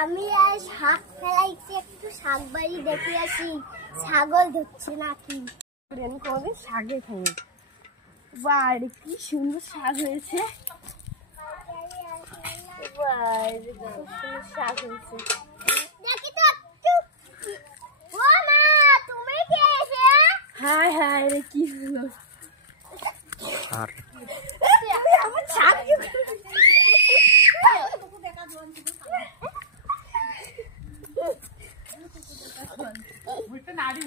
আমি আর শাক ফেলাইছি, একটু শাক বাড়ি দেখে আসি ছাগল ধরছে নাকি। আমি কোনোদিন শাকে খাই। বাড়ি কি সুন্দর শাক হয়েছে, শাক হয়েছে। দেখি তো একটু। ও মা, তুমি কে এসে? হায় হায় রে, কি হলো? আর আমার শাক নারী